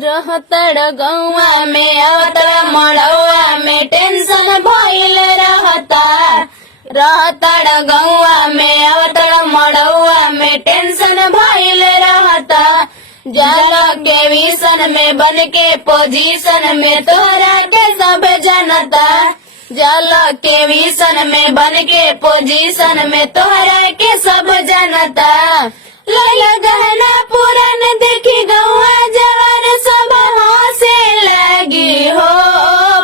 रहतड़ गौआ में अवतड़ मड़ौआ में टेंशन भइल रहतड़ गौआ में अवतड़ मड़ौआ में टेंशन भइल रहता। जल के विषन में बन के पोजीशन में तोहरा के सब जनता। जल के विषन में बन के पोजीशन में तोहरा के सब जनता। लैला गहना पुरान देखी गौआ जवान सब हंसे लगी हो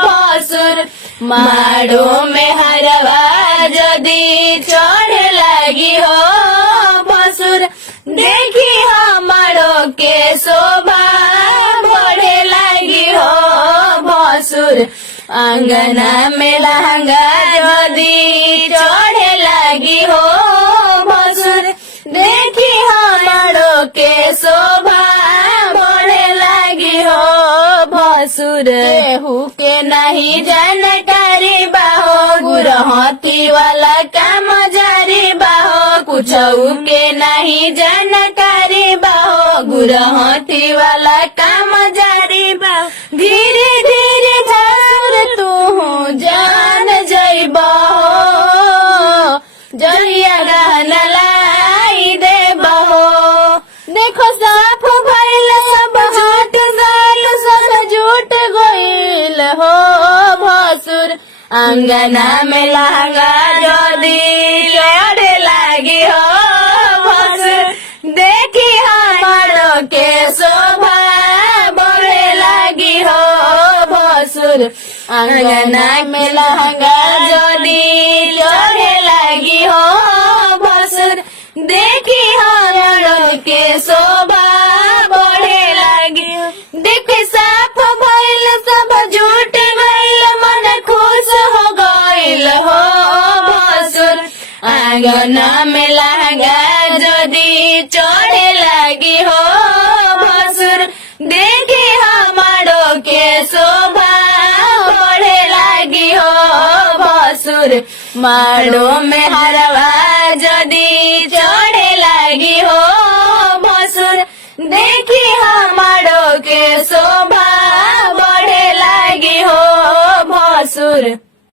भसुर। माड़ो में हरवा जदी चढ़े लगी हो भसुर। देखी हमारो के शोभा बढ़े लगी हो भसुर। आंगना में लहंगा जदी चढ़े लगी हो भसुर। देखी हमारो के शोभा बढ़े लगी हो भसुर। केहू के नहीं जानकारी बाहो गुरहथी वाला काम जारी बाहो। कुछ के नहीं जानकारी बाहो गुरहथी वाला काम जारी बाहो। धीरे धीरे भसुर तू जान जइबो जहिया गहना लाई देबहो। देखो साफ भइल सब हट गइल सब जुट गइल हो भसुर। अंगना में लहंगा जदी चढ़े लगी हो भसुर। देखी हमारो के शोभा बढ़े लगी हो भसुर। अंगना में लहंगा जदी चढ़े लगी हो भसुर। देखी हमारो के शोभा बढ़े लगी। देख साफ भइल सब झूठ गइल मन खुश हो गइल हो भसुर। आंगना में लहंगा जदी चढ़े लगी हो भसुर। देखी हमारो के शोभा बढ़े लगी हो भसुर। माड़ो में हरवा जदी